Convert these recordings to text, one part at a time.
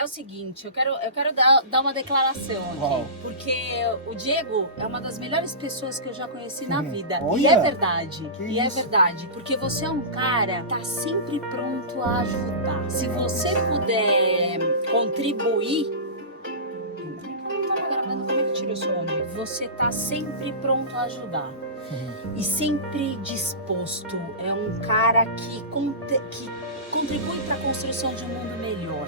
É o seguinte, eu quero dar uma declaração aqui. Uau. Porque o Diego é uma das melhores pessoas que eu já conheci na vida. E Olha, é verdade. que E é isso. verdade. Porque você é um cara que tá sempre pronto a ajudar. Se você puder contribuir. Não tava gravando, como é que tira o som, Diego? Você tá sempre pronto a ajudar. E sempre disposto. É um cara que contribui para a construção de um mundo melhor.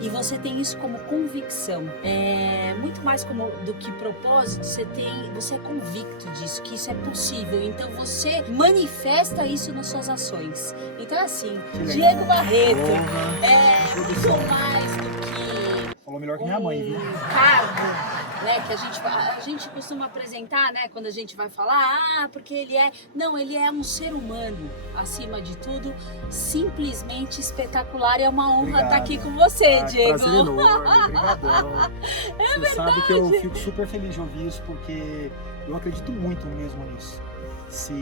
E você tem isso como convicção. É muito mais do que propósito, você é convicto disso, que isso é possível. Então você manifesta isso nas suas ações. Então é assim, Diego Barreto é muito mais do que Falou melhor que minha mãe, viu? cargo, né, que a gente costuma apresentar, né, quando a gente vai falar, porque ele é... Não, ele é um ser humano, acima de tudo, simplesmente espetacular. E é uma honra Obrigado. estar aqui com você, Diego. Prazer enorme, obrigadão. É Você sabe que eu fico super feliz de ouvir isso, porque eu acredito muito mesmo nisso. Se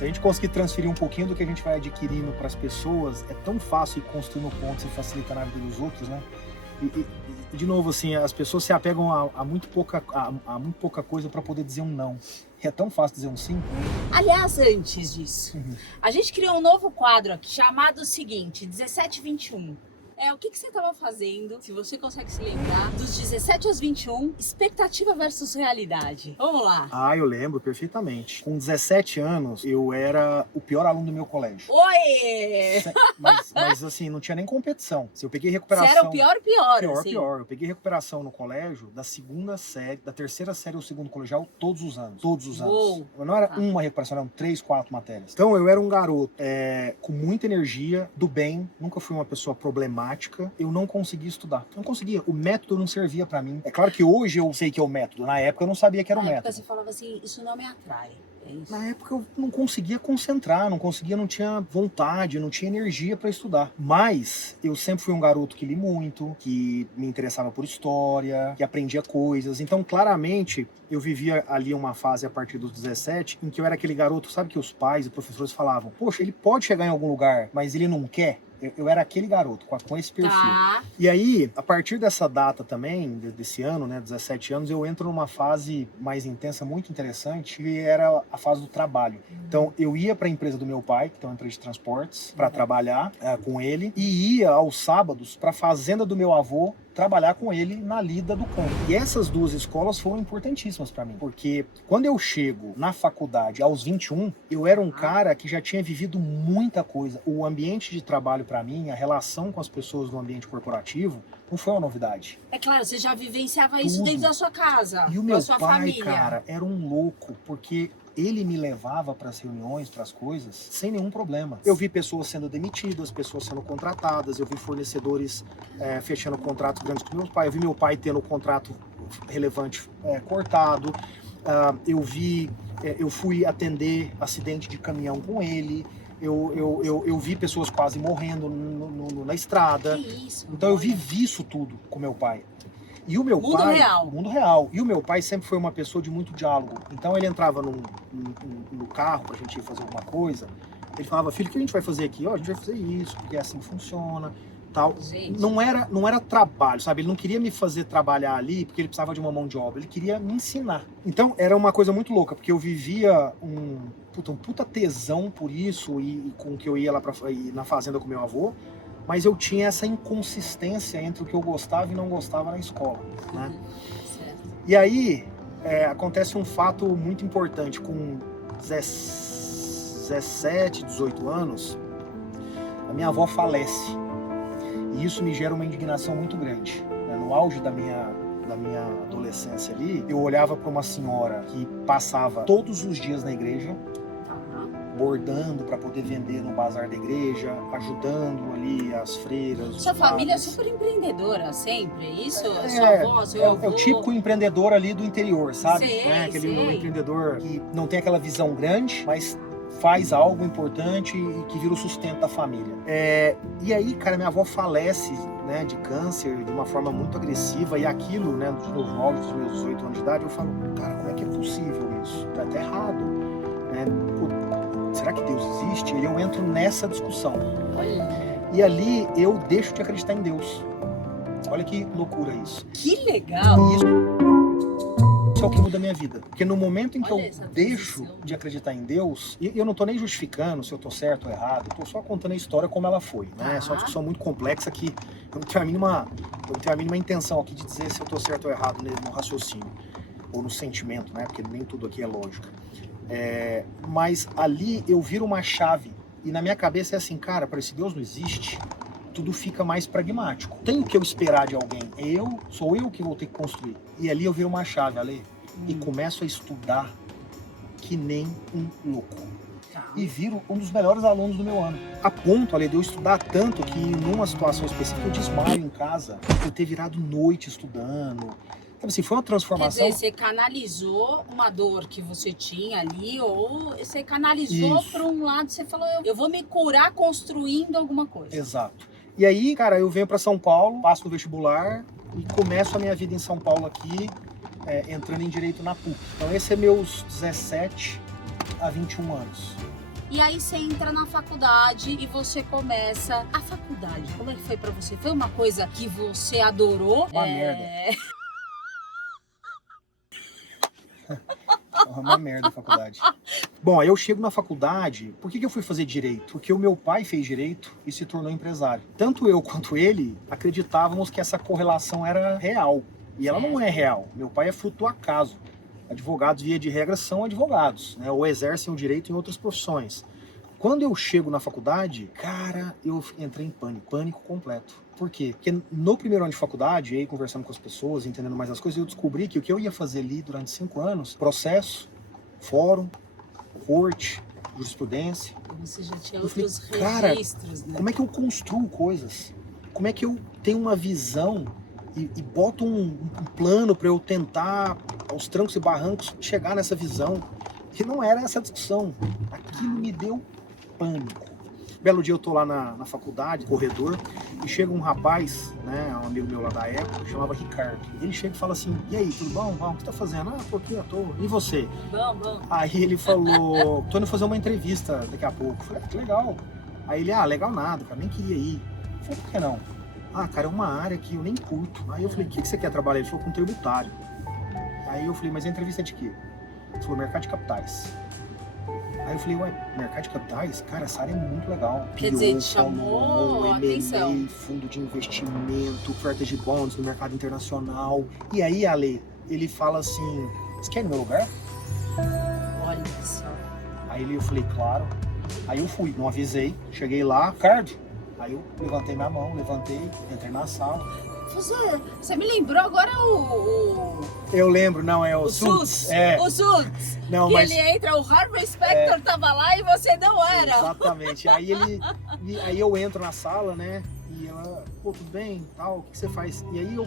a gente conseguir transferir um pouquinho do que a gente vai adquirindo para as pessoas, é tão fácil ir construindo pontos e facilitar na vida dos outros, né? E de novo, assim, as pessoas se apegam a muito pouca coisa para poder dizer um não. E é tão fácil dizer um sim. Aliás, antes disso, a gente criou um novo quadro aqui chamado o seguinte, 1721. O que você estava fazendo, se você consegue se lembrar, dos 17 aos 21, expectativa versus realidade. Vamos lá. Ah, eu lembro perfeitamente. Com 17 anos, eu era o pior aluno do meu colégio. Oi! Mas assim, não tinha nem competição. Se eu peguei recuperação... Você era o pior, assim. Pior. Eu peguei recuperação no colégio da segunda série, da terceira série ao segundo colegial, todos os anos. Todos os anos. Uou. Não era uma recuperação, eram 3, 4 matérias. Então eu era um garoto com muita energia, do bem, nunca fui uma pessoa problemática. Eu não conseguia estudar. Não conseguia. O método não servia pra mim. É claro que hoje eu sei que é o método. Na época eu não sabia que era o método. Na época você falava assim, isso não me atrai. É isso. Na época eu não conseguia concentrar, não tinha vontade, não tinha energia pra estudar. Mas eu sempre fui um garoto que li muito, que me interessava por história, que aprendia coisas. Então, claramente, eu vivia ali uma fase a partir dos 17 em que eu era aquele garoto, sabe, que os pais e professores falavam, poxa, ele pode chegar em algum lugar, mas ele não quer. Eu era aquele garoto, com esse perfil. Tá. E aí, a partir dessa data também, desse ano, né, 17 anos, eu entro numa fase mais intensa, muito interessante, que era a fase do trabalho. Então, eu ia para a empresa do meu pai, que é uma empresa de transportes, para trabalhar com ele, e ia aos sábados para a fazenda do meu avô, trabalhar com ele na lida do campo. E essas duas escolas foram importantíssimas para mim, porque quando eu chego na faculdade aos 21, eu era um cara que já tinha vivido muita coisa. O ambiente de trabalho para mim, a relação com as pessoas do ambiente corporativo, não foi uma novidade. É claro, você já vivenciava isso dentro da sua casa, E o meu da sua pai, família. cara, era um louco, porque ele me levava para as reuniões, para as coisas, sem nenhum problema. Eu vi pessoas sendo demitidas, pessoas sendo contratadas, eu vi fornecedores fechando contratos grandes com meu pai, eu vi meu pai tendo o contrato relevante cortado, eu fui atender acidente de caminhão com ele, eu vi pessoas quase morrendo na estrada. Que isso? Então eu vivi isso tudo com meu pai. E o meu Mundo pai, real. Mundo real. E o meu pai sempre foi uma pessoa de muito diálogo. Então ele entrava no carro pra gente ir fazer alguma coisa. Ele falava, filho, o que a gente vai fazer aqui? A gente vai fazer isso, porque é assim que funciona. Tal. Gente. Não era trabalho, sabe? Ele não queria me fazer trabalhar ali porque ele precisava de uma mão de obra. Ele queria me ensinar. Então era uma coisa muito louca, porque eu vivia um puta tesão por isso e com que eu ia lá na fazenda com meu avô. Mas eu tinha essa inconsistência entre o que eu gostava e não gostava na escola, né? Certo. E aí, acontece um fato muito importante. Com 17, 18 anos, a minha avó falece. E isso me gera uma indignação muito grande, né? No auge da minha adolescência ali, eu olhava para uma senhora que passava todos os dias na igreja, bordando para poder vender no bazar da igreja, ajudando ali as freiras. Sua família é super empreendedora, sempre? Isso? Sua avó, seu avô? É o típico empreendedor ali do interior, sabe? Sei, Aquele sei. empreendedor que não tem aquela visão grande, mas faz algo importante e que vira o sustento da família. E aí, cara, minha avó falece, né, de câncer de uma forma muito agressiva, e aquilo, né, dos meus 9, dos meus 18 anos de idade, eu falo, cara, como é que é possível isso? Tá até errado, né? Será que Deus existe? E eu entro nessa discussão. Olha. E ali eu deixo de acreditar em Deus. Olha que loucura isso. Que legal! Isso é o que muda a minha vida. Porque no momento em que Olha eu essa deixo transição. de acreditar em Deus, e eu não tô nem justificando se eu tô certo ou errado, eu tô só contando a história como ela foi, né? Tá. É só uma discussão muito complexa que eu não tenho a mínima intenção aqui de dizer se eu tô certo ou errado no raciocínio, ou no sentimento, né? Porque nem tudo aqui é lógica. Mas ali eu viro uma chave, e na minha cabeça é assim, cara, para esse Deus não existe, tudo fica mais pragmático. Tem o que eu esperar de alguém, sou eu que vou ter que construir. E ali eu viro uma chave, Ale, e começo a estudar que nem um louco. Tá. E viro um dos melhores alunos do meu ano. A ponto, Ale, de eu estudar tanto que numa situação específica eu desmaio em casa, eu ter virado noite estudando. Então, assim, foi uma Quer transformação. dizer, você canalizou uma dor que você tinha ali, ou você canalizou Isso. para um lado, você falou, eu vou me curar construindo alguma coisa. Exato. E aí, cara, eu venho para São Paulo, passo no vestibular e começo a minha vida em São Paulo aqui, entrando em Direito na PUC. Então esse é meus 17 a 21 anos. E aí você entra na faculdade e você começa... A faculdade, como é que foi pra você? Foi uma coisa que você adorou? Uma merda. Uma merda a faculdade. Bom, aí eu chego na faculdade, por que eu fui fazer Direito? Porque o meu pai fez Direito e se tornou empresário. Tanto eu quanto ele acreditávamos que essa correlação era real. E ela não é real. Meu pai é fruto do acaso. Advogados, via de regra, são advogados, né? Ou exercem o direito em outras profissões. Quando eu chego na faculdade, cara, eu entrei em pânico completo. Por quê? Porque no primeiro ano de faculdade, aí conversando com as pessoas, entendendo mais as coisas, eu descobri que o que eu ia fazer ali durante 5 anos, processo, fórum, corte, jurisprudência. Você já tinha Eu falei, outros cara, registros, né? como é que eu construo coisas? Como é que eu tenho uma visão e boto um plano para eu tentar, aos trancos e barrancos, chegar nessa visão? Que não era essa discussão. Aquilo me deu pânico. Belo dia eu tô lá na faculdade, corredor, e chega um rapaz, né, um amigo meu lá da época, chamava Ricardo. Ele chega e fala assim, e aí, tudo bom? O que você tá fazendo? Ah, tô aqui à toa. E você? Bom. Aí ele falou, tô indo fazer uma entrevista daqui a pouco. Eu falei, que legal. Aí ele, legal nada, cara, nem queria ir. Eu falei, por que não? Cara, é uma área que eu nem curto. Aí eu falei, o que você quer trabalhar? Ele falou, com tributário. Aí eu falei, mas a entrevista é de quê? Ele falou, mercado de capitais. Aí eu falei, mercado de capitais? Cara, essa área é muito legal. Quer dizer, te chamou a atenção. Fundo de investimento, ofertas de bônus no mercado internacional. E aí, Ale, ele fala assim, você quer ir no meu lugar? Olha só. Aí eu falei, claro. Aí eu fui, não avisei, cheguei lá, Ricardo. Aí eu levantei minha mão, entrei na sala. Você me lembrou agora Eu lembro, não, é o Sultz. É. O Sultz. Não, que mas ele entra, o Harvey Specter tava lá e você não era. exatamente. Aí eu entro na sala, né? E ela, pô, tudo bem, tal, o que você faz? E aí eu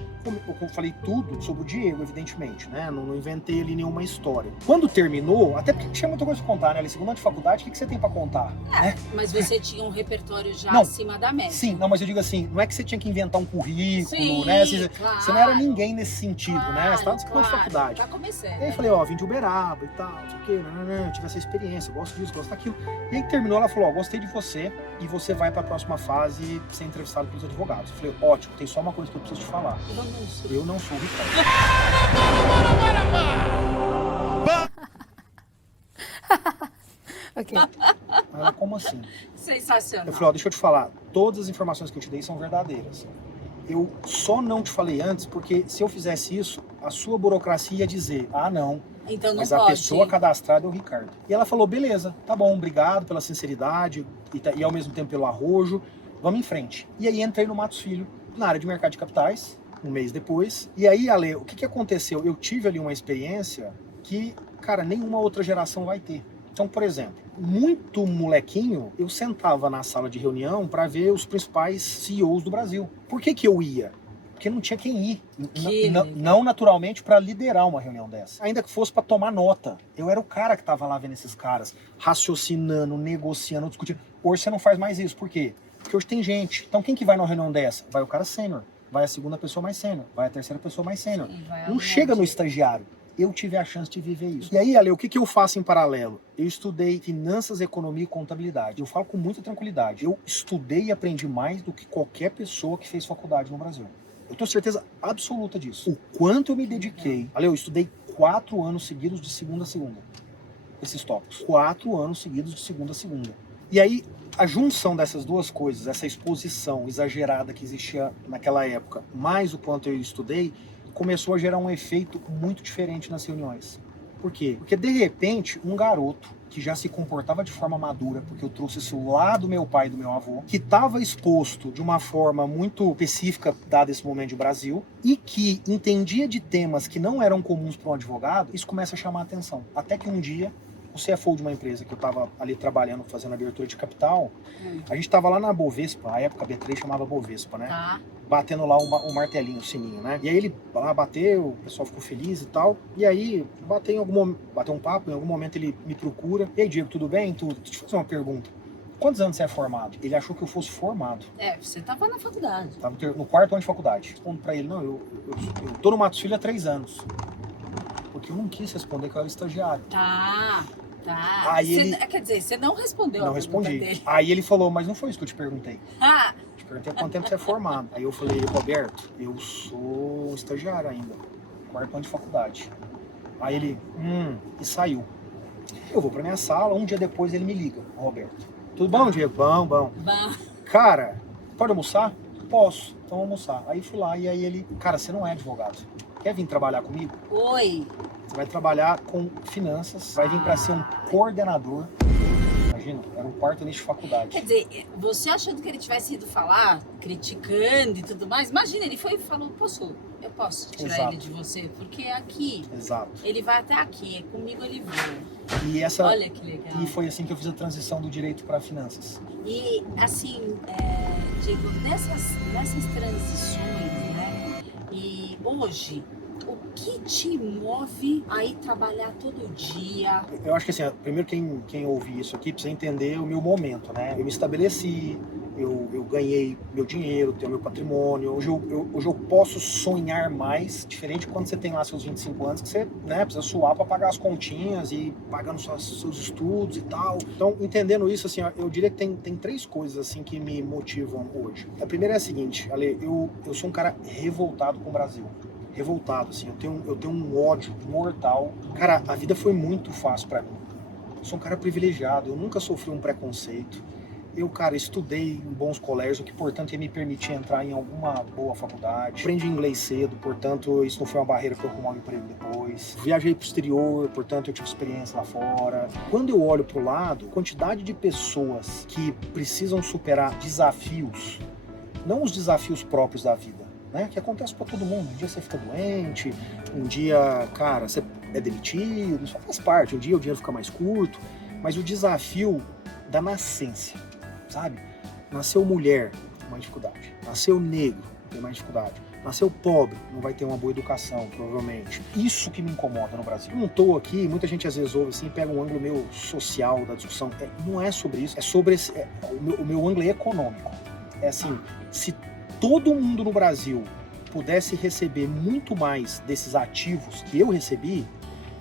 falei tudo sobre o Diego, evidentemente, né? Não inventei ali nenhuma história. Quando terminou, até porque tinha muita coisa pra contar, né? Segundo ano de faculdade, o que você tem pra contar? Né? Mas você tinha um repertório já Não, acima da média. Sim, não, mas eu digo assim, não é que você tinha que inventar um currículo, Sim, né? claro. Você não era ninguém nesse sentido, né? Você tava no segundo ano de Claro, faculdade. tá começando. E aí eu falei, vim de Uberaba e tal, não sei o quê, eu tive essa experiência, gosto disso, gosto daquilo. E aí terminou, ela falou, gostei de você e você vai para a próxima fase ser entrevistado pelos advogados. Eu falei, ótimo, tem só uma coisa que eu preciso te falar. Eu não sou o Ricardo. Ok. Ela, como assim? Sensacional. Eu falei, deixa eu te falar, todas as informações que eu te dei são verdadeiras. Eu só não te falei antes porque se eu fizesse isso, a sua burocracia ia dizer, não, Então não mas pode. a pessoa cadastrada é o Ricardo. E ela falou, beleza, tá bom, obrigado pela sinceridade e ao mesmo tempo pelo arrojo, vamos em frente. E aí entrei no Matos Filho, na área de mercado de capitais, um mês depois. E aí, Ale, o que aconteceu? Eu tive ali uma experiência que, cara, nenhuma outra geração vai ter. Então, por exemplo, muito molequinho, eu sentava na sala de reunião para ver os principais CEOs do Brasil. Por que eu ia? Porque não tinha quem ir. Não naturalmente para liderar uma reunião dessa. Ainda que fosse para tomar nota. Eu era o cara que estava lá vendo esses caras, raciocinando, negociando, discutindo. Hoje você não faz mais isso. Por quê? Porque hoje tem gente. Então quem que vai numa reunião dessa? Vai o cara sênior. Vai a segunda pessoa mais sênior. Vai a terceira pessoa mais sênior. Não chega no estagiário. Eu tive a chance de viver isso. E aí, Ale, o que eu faço em paralelo? Eu estudei finanças, economia e contabilidade. Eu falo com muita tranquilidade. Eu estudei e aprendi mais do que qualquer pessoa que fez faculdade no Brasil. Eu tenho certeza absoluta disso. O quanto eu me dediquei. Olha, eu estudei 4 anos seguidos de segunda a segunda. Esses tópicos. 4 anos seguidos de segunda a segunda. E aí, a junção dessas duas coisas, essa exposição exagerada que existia naquela época, mais o quanto eu estudei, começou a gerar um efeito muito diferente nas reuniões. Por quê? Porque, de repente, um garoto que já se comportava de forma madura, porque eu trouxe isso lá do meu pai e do meu avô, que estava exposto de uma forma muito específica, dado esse momento de Brasil, e que entendia de temas que não eram comuns para um advogado, isso começa a chamar a atenção. Até que um dia, o CFO de uma empresa que eu estava ali trabalhando, fazendo abertura de capital, a gente estava lá na Bovespa, a época a B3 chamava Bovespa, né? Tá. Batendo lá o martelinho, o sininho, né? E aí ele lá bateu, o pessoal ficou feliz e tal. E aí, bateu um papo, em algum momento ele me procura. E aí, Diego, tudo bem? Deixa eu te fazer uma pergunta. Quantos anos você é formado? Ele achou que eu fosse formado. Você tava na faculdade. Tava no 4º ano de faculdade. Respondo pra ele, não, eu tô no Matos Filho há 3 anos. Porque eu não quis responder que eu era estagiário. Tá. Aí Quer dizer, você não respondeu não a pergunta respondi. dele. Aí ele falou, mas não foi isso que eu te perguntei. Ah, Te perguntei há quanto tempo você é formado. Aí eu falei, Roberto, eu sou estagiário ainda. 4º ano de faculdade. Aí ele, e saiu. Eu vou pra minha sala, um dia depois ele me liga, Roberto. Tudo bom, Diego? Bom. bom. Cara, pode almoçar? Posso, então almoçar. Aí fui lá e aí ele, cara, você não é advogado. Quer vir trabalhar comigo? Oi. Você vai trabalhar com finanças, vai vir para ser um coordenador. Imagina, era um 4º ano de faculdade. Quer dizer, você achando que ele tivesse ido falar, criticando e tudo mais, imagina, ele foi e falou, eu posso tirar Exato. ele de você, porque é aqui, Exato. ele vai até aqui, comigo ele voa. E Olha que legal. E foi assim que eu fiz a transição do direito para finanças. E assim, Diego, nessas transições, né? E hoje, o que te move a ir trabalhar todo dia? Eu acho que assim, primeiro quem ouvir isso aqui precisa entender o meu momento, né? Eu me estabeleci, eu ganhei meu dinheiro, tenho meu patrimônio. Hoje eu posso sonhar mais, diferente de quando você tem lá seus 25 anos, que você, né, precisa suar para pagar as continhas e pagando seus estudos e tal. Então, entendendo isso, assim, eu diria que tem 3 coisas assim que me motivam hoje. A primeira é a seguinte, Ale, eu sou um cara revoltado com o Brasil. Revoltado, assim, eu tenho um ódio mortal. Cara, a vida foi muito fácil pra mim. Eu sou um cara privilegiado, eu nunca sofri um preconceito. Eu, cara, estudei em bons colégios, o que, portanto, ia me permitir entrar em alguma boa faculdade. Aprendi inglês cedo, portanto, isso não foi uma barreira para eu arrumar um emprego depois. Viajei pro exterior, portanto, eu tive experiência lá fora. Quando eu olho pro lado, a quantidade de pessoas que precisam superar desafios, não os desafios próprios da vida, né? Que acontece para todo mundo. Um dia você fica doente, um dia, cara, você é demitido, isso faz parte. Um dia o dinheiro fica mais curto, mas o desafio da nascência, sabe? Nasceu mulher, tem mais dificuldade. Nasceu negro, tem mais dificuldade. Nasceu pobre, não vai ter uma boa educação, provavelmente. Isso que me incomoda no Brasil. Eu não estou aqui, muita gente às vezes ouve assim, pega um ângulo meio social da discussão. Não é sobre isso, é sobre o meu ângulo é econômico. É assim, se todo mundo no Brasil pudesse receber muito mais desses ativos que eu recebi,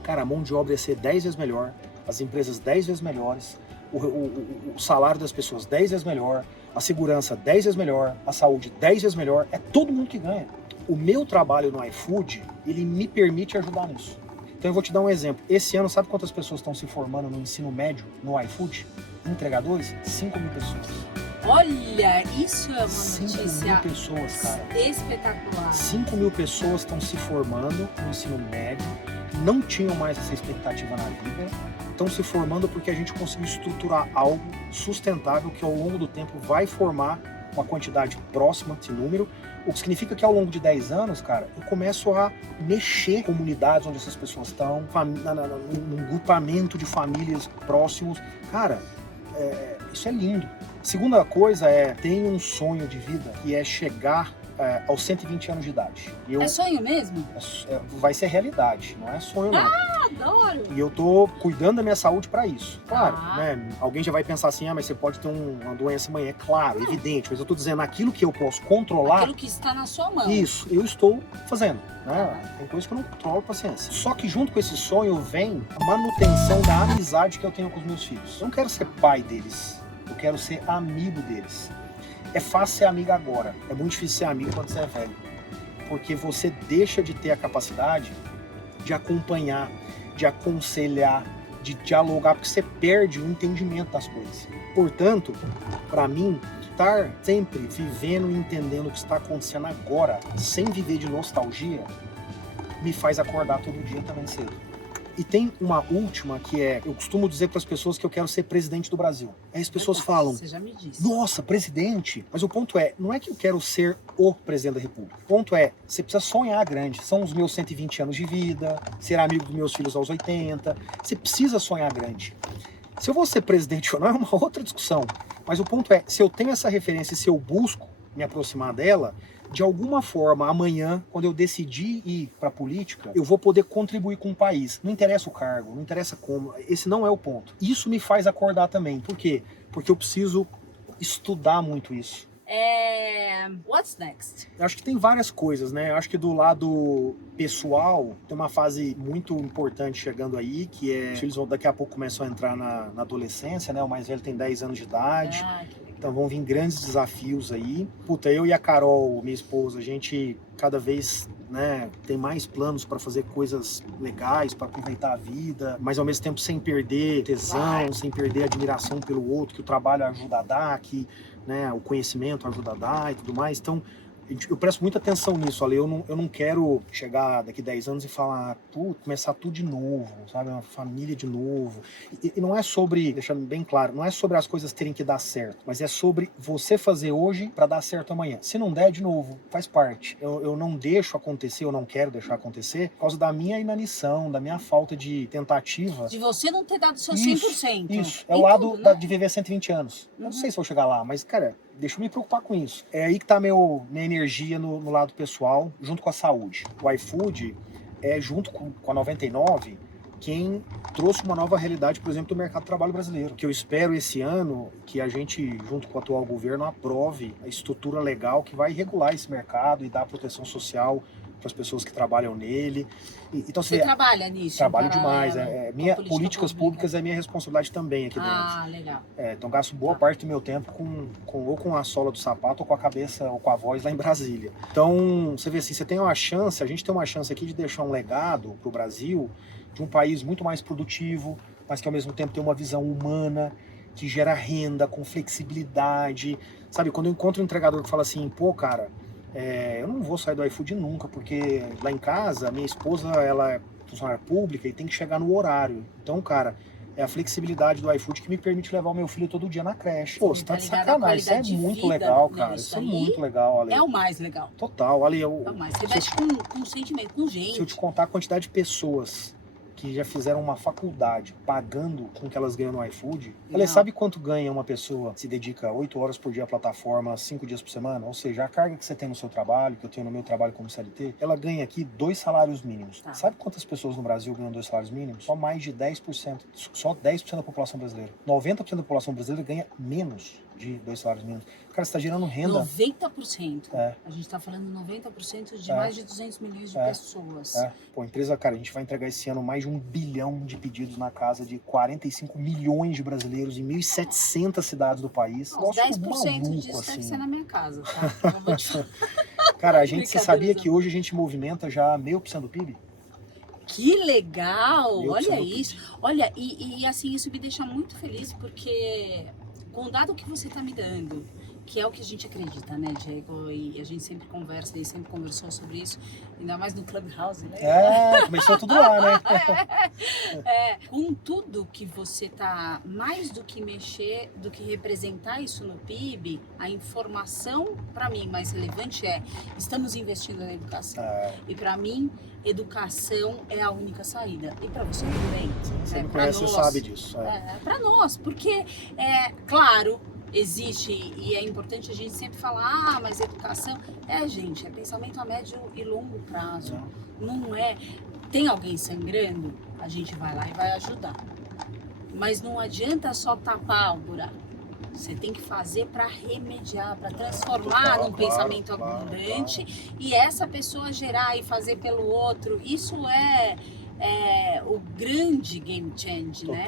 cara, a mão de obra ia ser 10 vezes melhor, as empresas 10 vezes melhores, o salário das pessoas 10 vezes melhor, a segurança 10 vezes melhor, a saúde 10 vezes melhor, é todo mundo que ganha. O meu trabalho no iFood, ele me permite ajudar nisso. Então eu vou te dar um exemplo. Esse ano, sabe quantas pessoas estão se formando no ensino médio no iFood? Entregadores? 5 mil pessoas. Olha, isso é uma 5 notícia mil pessoas, cara. espetacular. 5 mil pessoas estão se formando no ensino médio, não tinham mais essa expectativa na vida, estão se formando porque a gente conseguiu estruturar algo sustentável que ao longo do tempo vai formar uma quantidade próxima desse número, o que significa que ao longo de 10 anos, cara, eu começo a mexer em comunidades onde essas pessoas estão, num grupamento de famílias próximos. Cara, isso é lindo. Segunda coisa tenho um sonho de vida que é chegar aos 120 anos de idade. É sonho mesmo? Vai ser realidade, não é sonho não. Adoro! E eu tô cuidando da minha saúde para isso. Claro, né? Alguém já vai pensar assim, mas você pode ter uma doença amanhã. É claro, evidente, mas eu tô dizendo aquilo que eu posso controlar. Aquilo que está na sua mão. Isso, eu estou fazendo. Né? Tem coisa que eu não controlo, paciência. Só que junto com esse sonho vem a manutenção da amizade que eu tenho com os meus filhos. Eu não quero ser pai deles, eu quero ser amigo deles. É fácil ser amigo agora, é muito difícil ser amigo quando você é velho. porque você deixa de ter a capacidade de acompanhar, de aconselhar, de dialogar, porque você perde o entendimento das coisas. Portanto, para mim, estar sempre vivendo e entendendo o que está acontecendo agora, sem viver de nostalgia, me faz acordar todo dia também cedo. E tem uma última que é, eu costumo dizer para as pessoas que eu quero ser presidente do Brasil. Aí as pessoas falam, Você já me disse. nossa, presidente? Mas o ponto é, não é que eu quero ser o presidente da República. O ponto é, você precisa sonhar grande. São os meus 120 anos de vida, ser amigo dos meus filhos aos 80. Você precisa sonhar grande. Se eu vou ser presidente ou não é uma outra discussão. Mas o ponto é, se eu tenho essa referência e se eu busco me aproximar dela, de alguma forma, amanhã, quando eu decidir ir para a política, eu vou poder contribuir com o país. Não interessa o cargo, não interessa como, esse não é o ponto. Isso me faz acordar também. Por quê? Porque eu preciso estudar muito isso. What's next? Eu acho que tem várias coisas, né? Eu acho que do lado pessoal, tem uma fase muito importante chegando aí, que é, os filhos daqui a pouco começam a entrar na adolescência, né? O mais velho tem 10 anos de idade. Então vão vir grandes desafios aí. Puta, eu e a Carol, minha esposa, a gente cada vez, né, tem mais planos para fazer coisas legais, para aproveitar a vida, mas ao mesmo tempo sem perder tesão, sem perder admiração pelo outro, que o trabalho ajuda a dar, que, né, o conhecimento ajuda a dar e tudo mais. Então eu presto muita atenção nisso, Ale. Eu não quero chegar daqui 10 anos e falar, começar tudo de novo, sabe? Uma família de novo. E não é sobre, deixando bem claro, não é sobre as coisas terem que dar certo, mas é sobre você fazer hoje para dar certo amanhã. Se não der, de novo, faz parte. Eu não deixo acontecer, eu não quero deixar acontecer por causa da minha inanição, da minha falta de tentativa. De você não ter dado seu 100%. Isso. É o lado de viver 120 anos. Eu não sei se vou chegar lá, mas, cara, deixa eu me preocupar com isso. É aí que tá minha energia no lado pessoal, junto com a saúde. O iFood é, junto com a 99, quem trouxe uma nova realidade, por exemplo, do mercado de trabalho brasileiro. Que eu espero esse ano que a gente, junto com o atual governo, aprove a estrutura legal que vai regular esse mercado e dar proteção social para as pessoas que trabalham nele. Então, você trabalha nisso? Trabalho demais. Políticas públicas é minha responsabilidade também aqui dentro. Ah, legal. Então gasto boa parte do meu tempo ou com a sola do sapato ou com a cabeça ou com a voz lá em Brasília. Então, você vê assim, a gente tem uma chance aqui de deixar um legado para o Brasil de um país muito mais produtivo, mas que ao mesmo tempo tem uma visão humana, que gera renda, com flexibilidade. Sabe, quando eu encontro um entregador que fala assim, pô, cara, eu não vou sair do iFood nunca, porque lá em casa, minha esposa, ela é funcionária pública e tem que chegar no horário. Então, cara, é a flexibilidade do iFood que me permite levar o meu filho todo dia na creche. Pô, você tá de sacanagem, isso é muito legal, cara. Isso é muito legal, Ale. É o mais legal. Total, Ale. É o mais. Você mexe com sentimento, com gente. Se eu te contar a quantidade de pessoas que já fizeram uma faculdade pagando com o que elas ganham no iFood. Ela sabe quanto ganha uma pessoa que se dedica 8 horas por dia à plataforma, 5 dias por semana? Ou seja, a carga que você tem no seu trabalho, que eu tenho no meu trabalho como CLT, ela ganha aqui 2 salários mínimos. Tá. Sabe quantas pessoas no Brasil ganham 2 salários mínimos? Só mais de 10%. Só 10% da população brasileira. 90% da população brasileira ganha menos de 2 salários mínimos. Cara, você está gerando renda. 90%. A gente está falando 90% de mais de 200 milhões de pessoas. Pô, empresa, cara, a gente vai entregar esse ano mais de 1 bilhão de pedidos na casa de 45 milhões de brasileiros em 1.700 cidades do país. Nossa, 10% disso assim. Deve ser na minha casa, tá? Cara, você sabia que hoje a gente movimenta já 0,5% do PIB? Que legal! Olha isso. Olha, e assim, isso me deixa muito feliz, porque com o dado que você está me dando, que é o que a gente acredita, né, Diego? E a gente sempre conversa e sempre conversou sobre isso, ainda mais no Clubhouse, né? Começou tudo lá, né? Com tudo que você tá, mais do que mexer, do que representar isso no PIB, a informação, para mim, mais relevante estamos investindo na educação. E para mim, educação é a única saída. E para você também. Você me conhece, você sabe disso. Para nós, porque, claro, existe, e é importante a gente sempre falar, mas educação, gente, é pensamento a médio e longo prazo. Não é, tem alguém sangrando, a gente vai lá e vai ajudar. Mas não adianta só tapar o buraco. Você tem que fazer para remediar, para transformar num pensamento abundante e essa pessoa gerar e fazer pelo outro. Isso é o grande game change, né?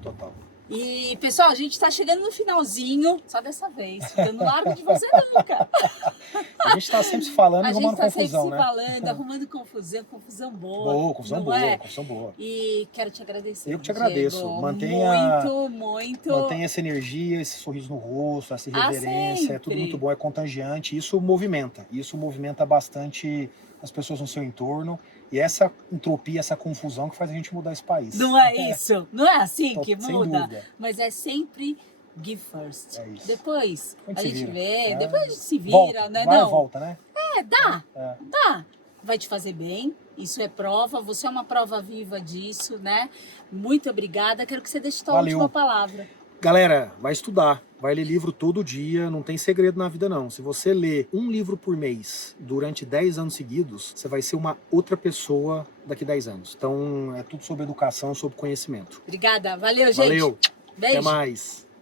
Total. E, pessoal, a gente tá chegando no finalzinho, só dessa vez, eu não largo de você nunca. A gente tá sempre se falando e A gente arrumando tá confusão, sempre né? se falando, arrumando confusão boa. Boa, confusão não boa, é? confusão boa. E quero te agradecer. Eu que te agradeço. Diego. Mantenha Muito. essa energia, esse sorriso no rosto, essa irreverência, é tudo sempre. muito bom, é contagiante. Isso movimenta bastante as pessoas no seu entorno. E essa entropia, essa confusão que faz a gente mudar esse país. Não é isso? Não é assim que Sem muda? dúvida. Mas é sempre give first. É isso. Depois a gente vira. vê, É. depois a gente se vira, Volta, né? vai Não. e volta, né? Dá. É. Dá. Vai te fazer bem. Isso é prova. Você é uma prova viva disso, né? Muito obrigada. Quero que você deixe sua Valeu. última palavra. Galera, vai estudar, vai ler livro todo dia, não tem segredo na vida não. Se você ler um livro por mês durante 10 anos seguidos, você vai ser uma outra pessoa daqui 10 anos. Então é tudo sobre educação, sobre conhecimento. Obrigada. Valeu, gente. Valeu, Beijo. até mais.